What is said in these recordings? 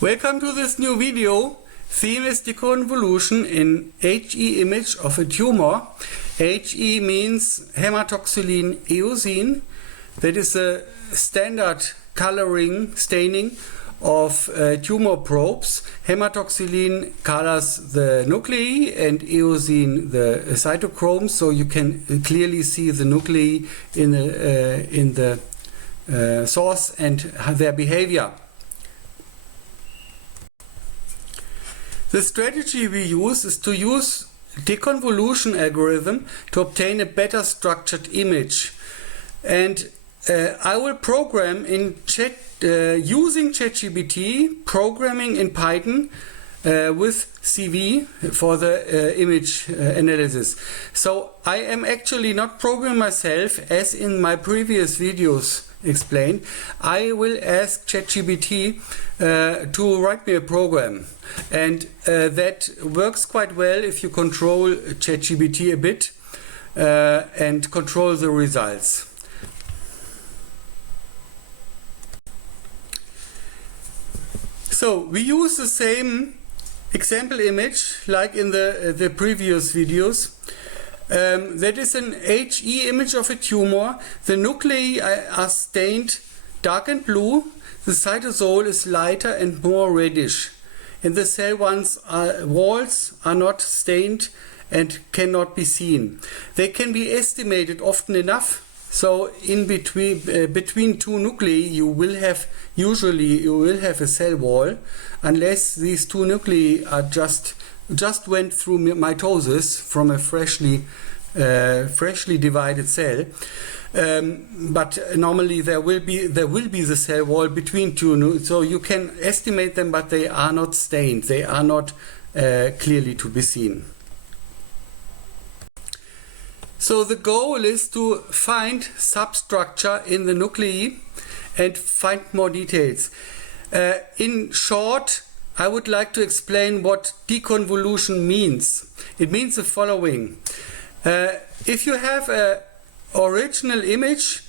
Welcome to this new video. Theme is deconvolution in HE image of a tumor. HE means hematoxylin eosin. That is a standard coloring staining of tumor probes. Hematoxylin colors the nuclei and eosin the cytochromes, so you can clearly see the nuclei in the source and their behavior. The strategy we use is to use deconvolution algorithm to obtain a better structured image. And I will program in using ChatGPT, programming in Python with CV for the image analysis. So I am actually not programming myself, as in my previous videos explained. I will ask ChatGPT to write me a program, and that works quite well if you control ChatGPT a bit and control the results. So we use the same example image like in the previous videos. That is an HE image of a tumor. The nuclei are stained dark and blue. The cytosol is lighter and more reddish. And the cell walls are not stained and cannot be seen. They can be estimated often enough. So in between two nuclei you will have a cell wall, unless these two nuclei are just went through mitosis from a freshly divided cell. But normally there will be the cell wall between two, so you can estimate them, but they are not stained. They are not clearly to be seen. So the goal is to find substructure in the nuclei and find more details. In short, I would like to explain what deconvolution means. It means the following. If you have an original image,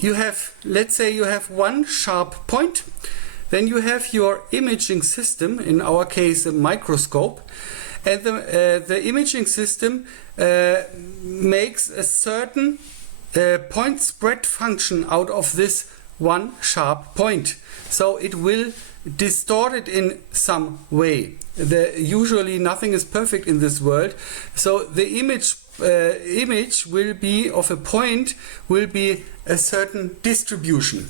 let's say you have one sharp point, then you have your imaging system, in our case a microscope, and the imaging system makes a certain point spread function out of this one sharp point. So it will distort it in some way. Usually nothing is perfect in this world. So the image will be of a point will be a certain distribution.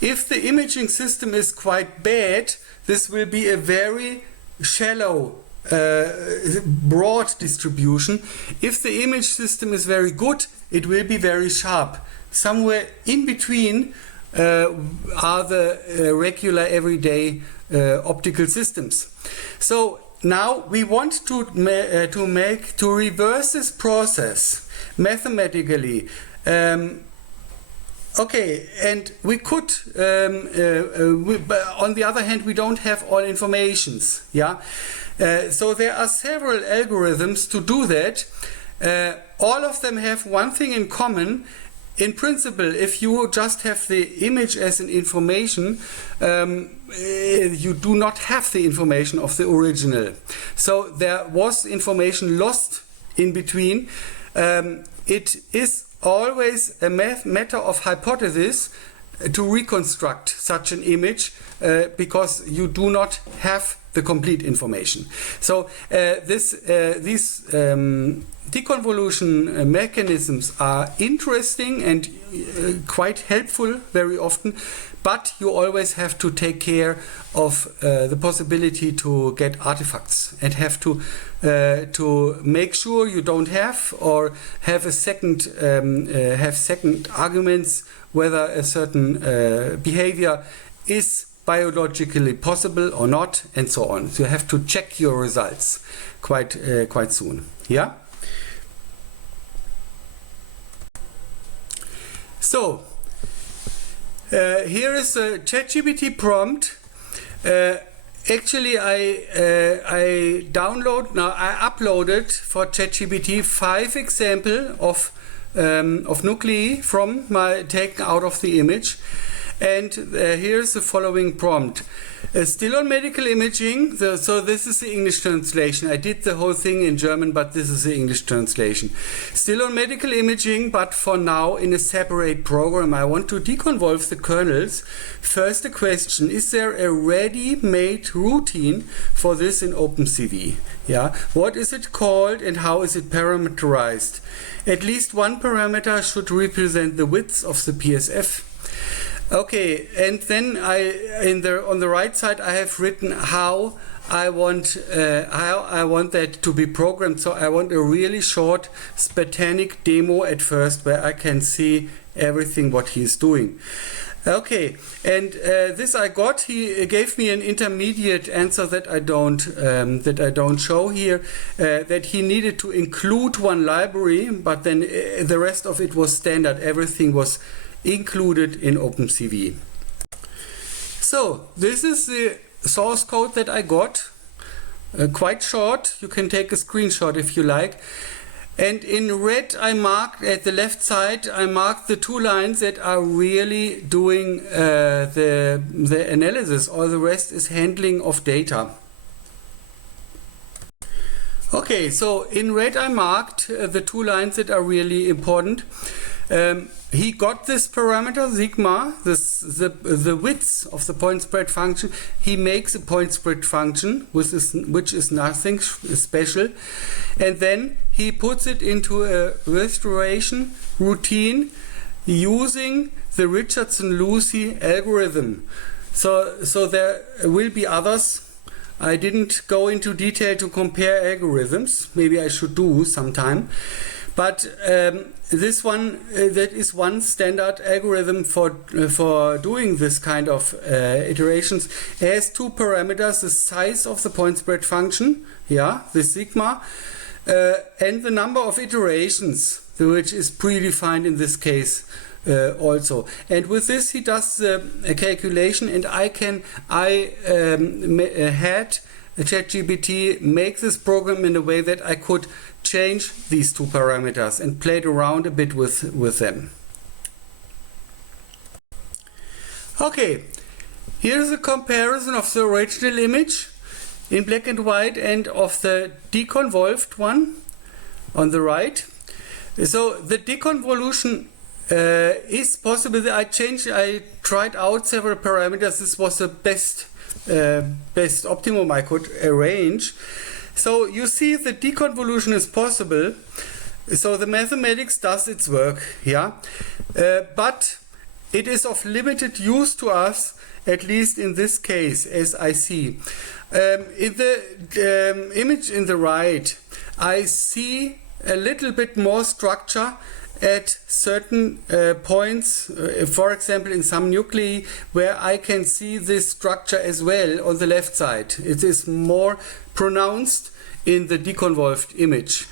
If the imaging system is quite bad, this will be a very shallow broad distribution. If the image system is very good, it will be very sharp. Somewhere in between are the regular everyday optical systems. So now we want to reverse this process mathematically. Okay, and we could, on the other hand, we don't have all informations. Yeah. So there are several algorithms to do that. All of them have one thing in common. In principle, if you just have the image as an information, you do not have the information of the original. So there was information lost in between. It is always a matter of hypothesis to reconstruct such an image because you do not have the complete information. So these deconvolution mechanisms are interesting and quite helpful very often, but you always have to take care of the possibility to get artifacts and have to make sure you don't have or have a second arguments whether a certain behavior is biologically possible or not, and so on. So you have to check your results quite soon. Yeah. So here is a ChatGPT prompt. Actually, I uploaded for ChatGPT 5 examples of nuclei taken out of the image. And here's the following prompt. Still on medical imaging, so this is the English translation. I did the whole thing in German, but this is the English translation. Still on medical imaging, but for now in a separate program. I want to deconvolve the kernels. First, a question: is there a ready-made routine for this in OpenCV? Yeah, what is it called and how is it parameterized? At least one parameter should represent the width of the PSF. Okay, and then on the right side I have written how I want that to be programmed. So I want a really short spartanic demo at first where I can see everything what he's doing. Okay, and this I got. He gave me an intermediate answer that I don't show here. That he needed to include one library, but then the rest of it was standard. Everything was included in OpenCV. So this is the source code that I got. Quite short. You can take a screenshot if you like. And in red I marked at the left side, I marked the 2 lines that are really doing the analysis. All the rest is handling of data. Okay, so in red I marked the 2 lines that are really important. He got this parameter sigma, the width of the point spread function. He makes a point spread function which is nothing special, and then he puts it into a restoration routine using the Richardson-Lucy algorithm. So there will be others. I didn't go into detail to compare algorithms. Maybe I should do sometime. But this one, that is one standard algorithm for doing this kind of iterations. It has 2 parameters: the size of the point spread function, yeah, the sigma, and the number of iterations, which is predefined in this case also. And with this he does a calculation, and I had ChatGPT make this program in a way that I could change these 2 parameters and played around a bit with them. Okay, here's a comparison of the original image in black and white and of the deconvolved one on the right. So the deconvolution is possible. I tried out several parameters. This was the best optimum I could arrange. So you see the deconvolution is possible. So the mathematics does its work, yeah, but it is of limited use to us, at least in this case, as I see. In the image in the right, I see a little bit more structure at certain points, for example in some nuclei, where I can see this structure as well on the left side. It is more pronounced in the deconvolved image.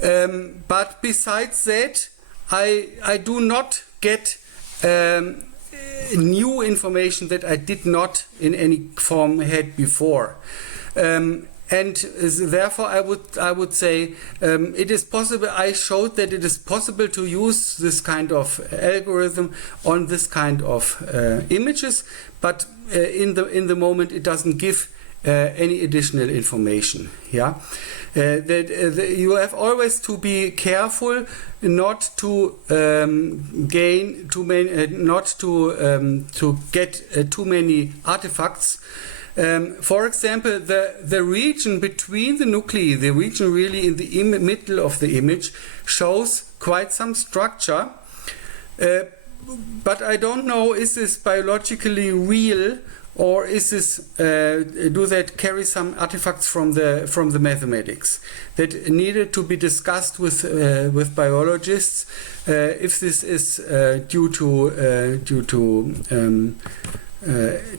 But besides that, I do not get new information that I did not in any form had before. And therefore I would say it is possible. I showed that it is possible to use this kind of algorithm on this kind of images, but in the moment it doesn't give any additional information. Yeah, you have always to be careful not to gain too many, not to get too many artifacts. For example, the region between the nuclei, the region really in the middle of the image, shows quite some structure, but I don't know, is this biologically real, or is this do that carry some artifacts from the mathematics that needed to be discussed with biologists? If this is due to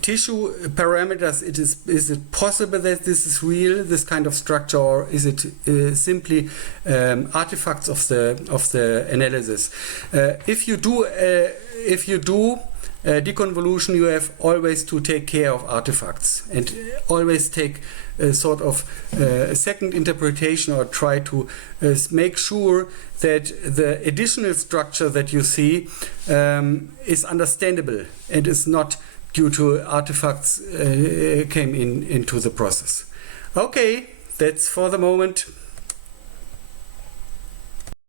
tissue parameters, is it possible that this is real, this kind of structure, or is it simply artifacts of the analysis? If you do deconvolution, you have always to take care of artifacts and always take a sort of a second interpretation, or try to make sure that the additional structure that you see is understandable and is not due to artifacts came into the process. Okay, that's for the moment.